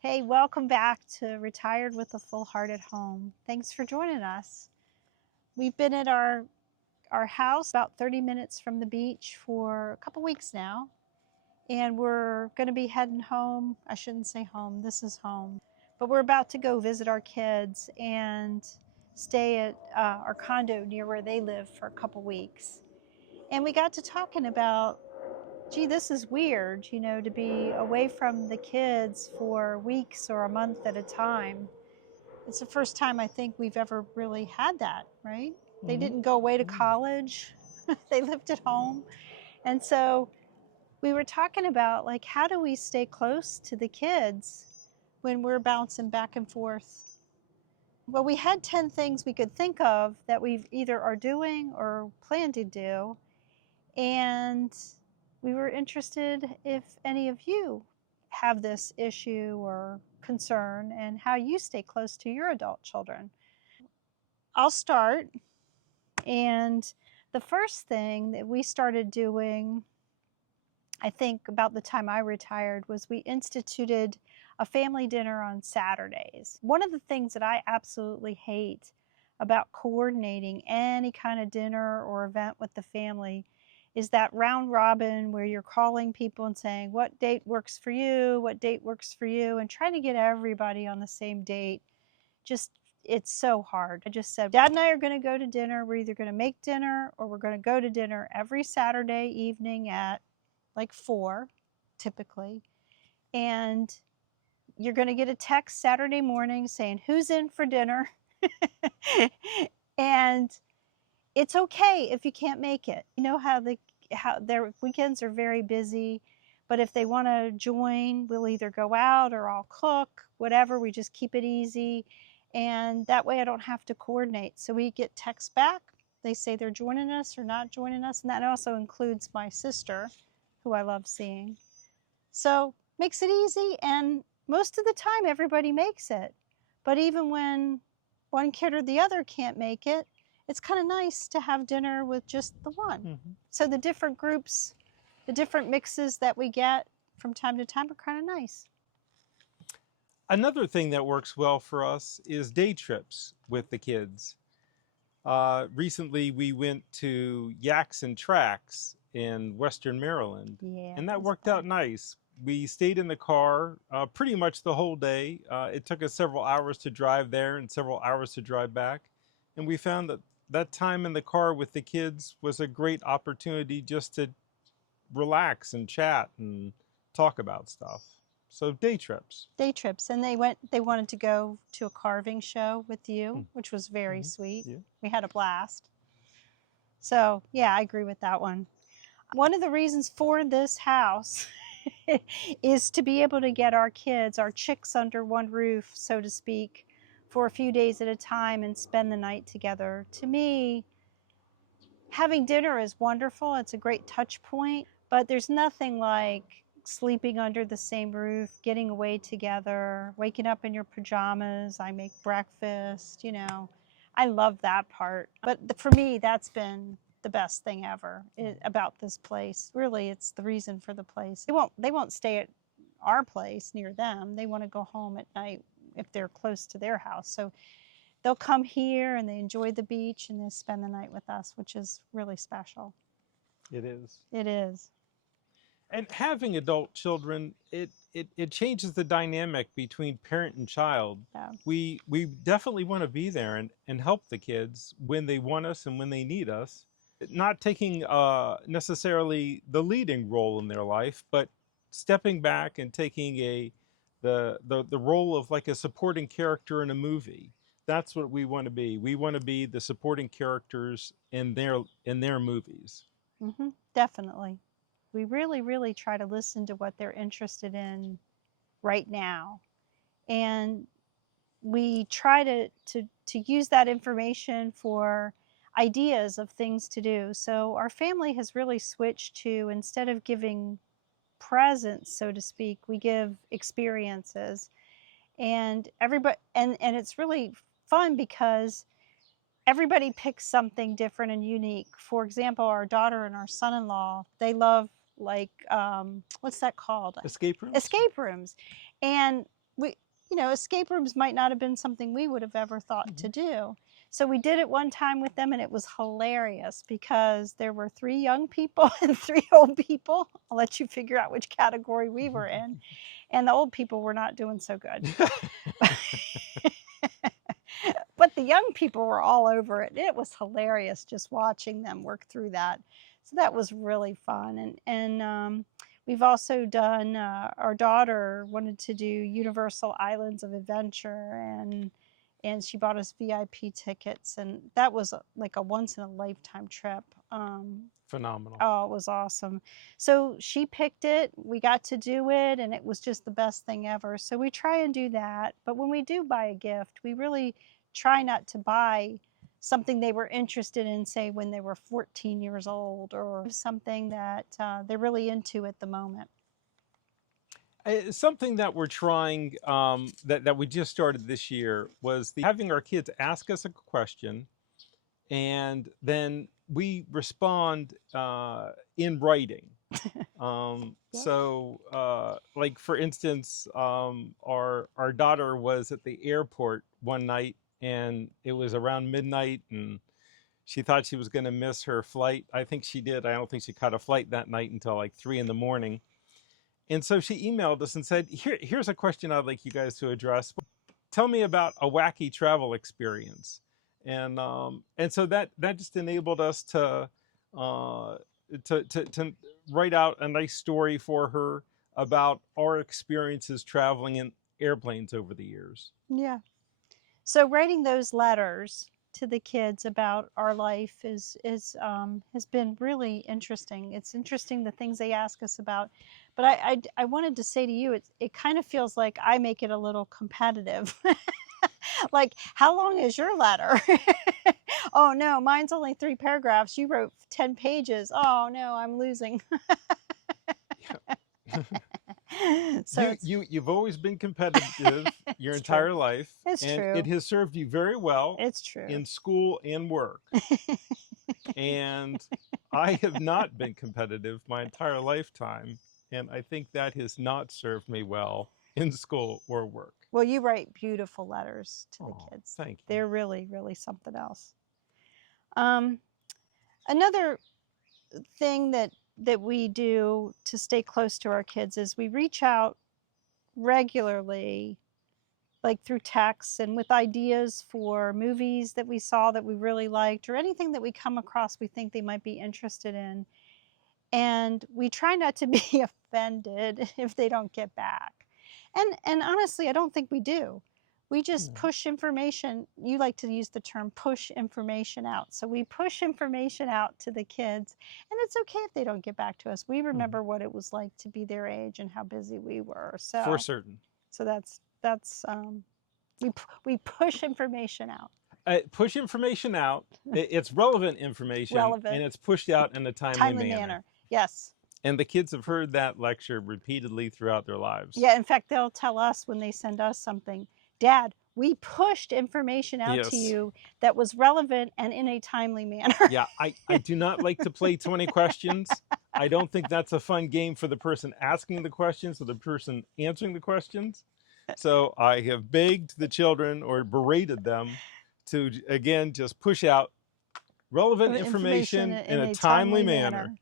Hey, welcome back to Retired with a Full Heart at Home. Thanks for joining us. We've been at our house about 30 minutes from the beach for a couple weeks now, and we're going to be heading home. I shouldn't say home, this is home. But we're about to go visit our kids and stay at our condo near where they live for a couple weeks. And we got to talking about, gee, this is weird, to be away from the kids for weeks or a month at a time. It's the first time I think we've ever really had that, right? They didn't go away to college. They lived at home. And so we were talking about, like, how do we stay close to the kids when we're bouncing back and forth? Well, we had 10 things we could think of that we either are doing or plan to do. And we were interested if any of you have this issue or concern and how you stay close to your adult children. I'll start. And the first thing that we started doing, I think about the time I retired, was we instituted a family dinner on Saturdays. One of the things that I absolutely hate about coordinating any kind of dinner or event with the family is that round robin where you're calling people and saying, what date works for you? What date works for you? And trying to get everybody on the same date. Just, it's so hard. I just said, Dad and I are going to go to dinner. We're either going to make dinner or we're going to go to dinner every Saturday evening at like 4, typically. And you're going to get a text Saturday morning saying, who's in for dinner? And it's okay if you can't make it. You know how their weekends are very busy, but if they want to join, we'll either go out or I'll cook, whatever. We just keep it easy, and that way I don't have to coordinate. So we get texts back. They say they're joining us or not joining us, and that also includes my sister, who I love seeing. So makes it easy, and most of the time everybody makes it. But even when one kid or the other can't make it, it's kind of nice to have dinner with just the one. So the different groups, the different mixes that we get from time to time are kind of nice. Another thing that works well for us is day trips with the kids. Recently, we went to Yaks and Tracks in Western Maryland, Yeah, and that that was worked out fun. nice. We stayed in the car pretty much the whole day. It took us several hours to drive there and several hours to drive back. And we found that that time in the car with the kids was a great opportunity just to relax and chat and talk about stuff. So day trips. Day trips, and they wanted to go to a carving show with you, which was very sweet. Yeah. We had a blast. So yeah, I agree with that one. One of the reasons for this house is to be able to get our kids, our chicks, under one roof, so to speak, for a few days at a time and spend the night together. To me, having dinner is wonderful. It's a great touch point, but there's nothing like sleeping under the same roof, getting away together, waking up in your pajamas. I make breakfast. I love that part. But for me, that's been the best thing ever about this place. Really, it's the reason for the place. They won't stay at our place near them. They want to go home at night if they're close to their house. So they'll come here and they enjoy the beach and they spend the night with us, which is really special. It is. It is. And having adult children, it changes the dynamic between parent and child. Yeah. We definitely want to be there and help the kids when they want us and when they need us. Not taking necessarily the leading role in their life, but stepping back and taking the role of like a supporting character in a movie. That's what we want to be. We want to be the supporting characters in their movies. Definitely. We really, really try to listen to what they're interested in right now. And we try to use that information for ideas of things to do. So our family has really switched to, instead of giving presents, so to speak, we give experiences. And everybody, and it's really fun because everybody picks something different and unique. For example, our daughter and our son-in-law, they love, like, what's that called? Escape rooms? Escape rooms. And we, escape rooms might not have been something we would have ever thought to do. So we did it one time with them, and it was hilarious because there were 3 young people and 3 old people. I'll let you figure out which category we were in. And the old people were not doing so good. But the young people were all over it. It was hilarious just watching them work through that. So that was really fun. And we've also done, our daughter wanted to do Universal Islands of Adventure, and she bought us VIP tickets, and that was like a once in a lifetime trip. Phenomenal. Oh, it was awesome. So she picked it, we got to do it, and it was just the best thing ever. So we try and do that. But when we do buy a gift, we really try not to buy something they were interested in, say when they were 14 years old, or something that they're really into at the moment. Something that we're trying, that we just started this year, was having our kids ask us a question, and then we respond in writing. So like for instance, our daughter was at the airport one night, and it was around midnight, and she thought she was going to miss her flight. I think she did. I don't think she caught a flight that night until like 3 in the morning. And so she emailed us and said, here's a question I'd like you guys to address. Tell me about a wacky travel experience. And so that just enabled us to write out a nice story for her about our experiences traveling in airplanes over the years. Yeah. So writing those letters to the kids about our life has been really interesting. It's interesting the things they ask us about. But I wanted to say to you, it kind of feels like I make it a little competitive. Like, how long is your letter? Oh no, mine's only 3 paragraphs. You wrote 10 pages. Oh no, I'm losing. So you've always been competitive your entire life. It's and true. It has served you very well. It's true. In school and work. And I have not been competitive my entire lifetime, and I think that has not served me well in school or work. Well, you write beautiful letters to the kids. Thank you. They're really, really something else. Another thing that we do to stay close to our kids is we reach out regularly, like through texts and with ideas for movies that we saw that we really liked, or anything that we come across we think they might be interested in. And we try not to be offended if they don't get back. And honestly, I don't think we do. We just push information. You like to use the term push information out. So we push information out to the kids, and it's okay if they don't get back to us. We remember what it was like to be their age and how busy we were. So for certain. So that's we push information out. Push information out. It's relevant information, and it's pushed out in a timely manner. Yes. And the kids have heard that lecture repeatedly throughout their lives. Yeah, in fact, they'll tell us when they send us something, Dad, we pushed information out to you that was relevant and in a timely manner. Yeah, I do not like to play 20 questions. I don't think that's a fun game for the person asking the questions or the person answering the questions. So I have begged the children or berated them to, again, just push out relevant information in a timely manner.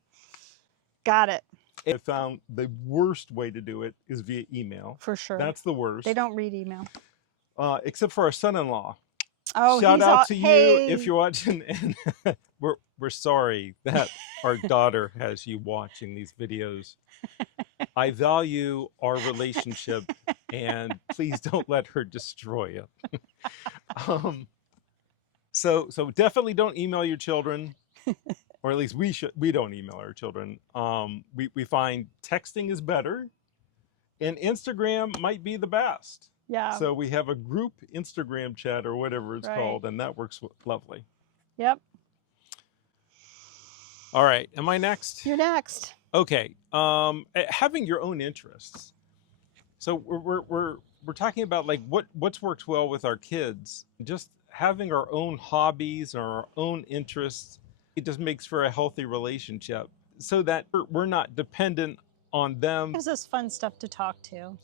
Got it. I found the worst way to do it is via email. For sure. That's the worst. They don't read email. Except for our son-in-law. Oh, shout out to you if you're watching. And we're sorry that our daughter has you watching these videos. I value our relationship, and please don't let her destroy it. So definitely don't email your children. Or at least we don't email our children. We find texting is better, and Instagram might be the best. Yeah. So we have a group Instagram chat or whatever it's called, and that works lovely. Yep. All right. Am I next? You're next. Okay. Having your own interests. So we're talking about like what's worked well with our kids. Just having our own hobbies or our own interests. It just makes for a healthy relationship so that we're not dependent on them. Gives us fun stuff to talk to.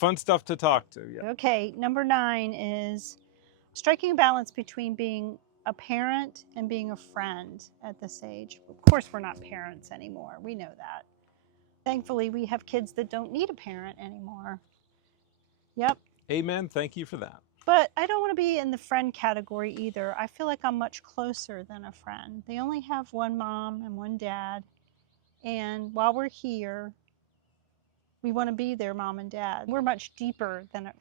Fun stuff to talk to. Yeah. Okay, number 9 is striking a balance between being a parent and being a friend at this age. Of course, we're not parents anymore. We know that. Thankfully, we have kids that don't need a parent anymore. Yep. Amen. Thank you for that. But I don't want to be in the friend category either. I feel like I'm much closer than a friend. They only have one mom and one dad. And while we're here, we want to be their mom and dad. We're much deeper than a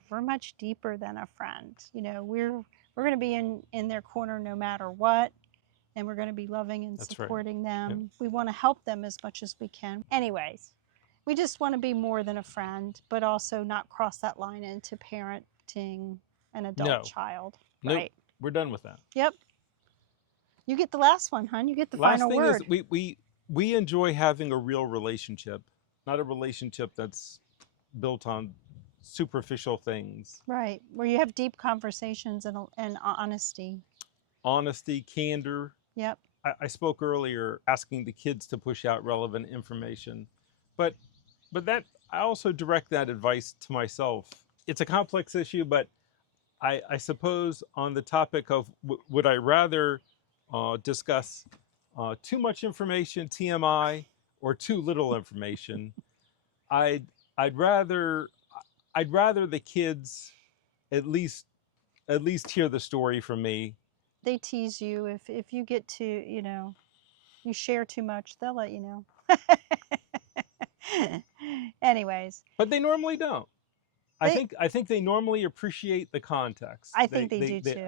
friend. You know, we're going to be in their corner no matter what, and we're going to be loving and That's right. supporting them. Yep. We want to help them as much as we can. Anyways, we just want to be more than a friend, but also not cross that line into parenting an adult child. Nope. Right. We're done with that. Yep. You get the last one, hon. You get the Last final thing word. is we enjoy having a real relationship, not a relationship that's built on superficial things. Right. Where you have deep conversations and honesty. Honesty, candor. Yep. I spoke earlier asking the kids to push out relevant information, but that I also direct that advice to myself. It's a complex issue, but I suppose on the topic of would I rather discuss too much information, TMI, or too little information, I'd rather the kids at least hear the story from me. They tease you if you get to, you know, you share too much, they'll let you know. Anyways. But they normally don't. I think they normally appreciate the context. I think they do too.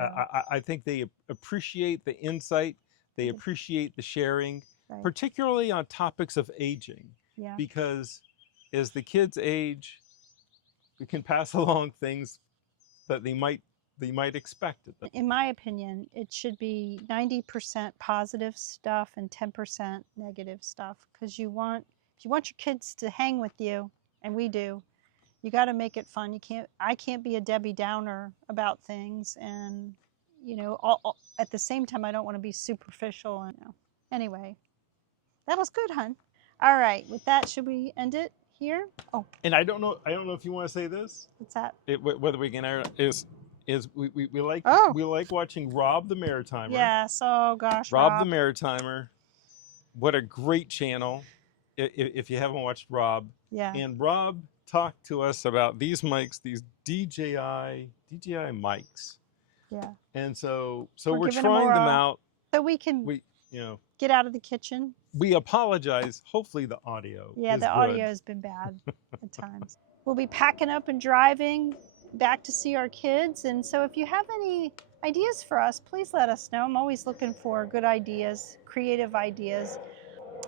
I think they appreciate the insight. They appreciate the sharing, Right. particularly on topics of aging. Yeah. Because as the kids age, we can pass along things that they might expect. In my opinion, it should be 90% positive stuff and 10% negative stuff, because if you want your kids to hang with you, and we do, you got to make it fun. I can't be a Debbie Downer about things, and you know, all at the same time, I don't want to be superficial. And anyway, that was good, hon. All right, with that, should we end it here? Oh, and I don't know if you want to say this. What's that? Whether we can air is we like we like watching Rob the Maritimer. Yes. Oh gosh. Rob the Maritimer. What a great channel. If you haven't watched Rob. Yeah. And Rob talked to us about these mics, these DJI mics. Yeah. And so we're trying them out. So we can get out of the kitchen. We apologize. Hopefully the audio. Yeah, the audio has been bad at times. We'll be packing up and driving back to see our kids. And so if you have any ideas for us, please let us know. I'm always looking for good ideas, creative ideas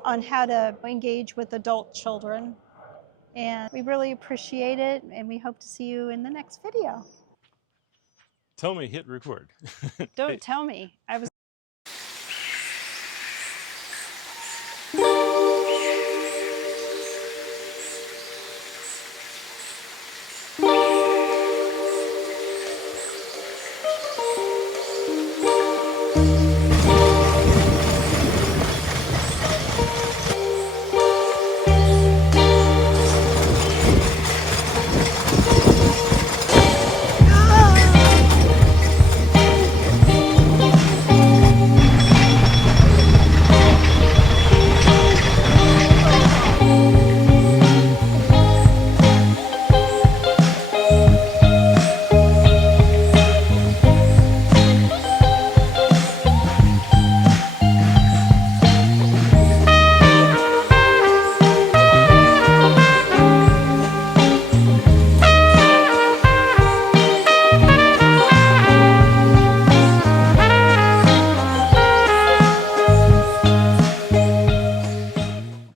on how to engage with adult children. And we really appreciate it, and we hope to see you in the next video. Tell me, hit record. Don't tell me. I was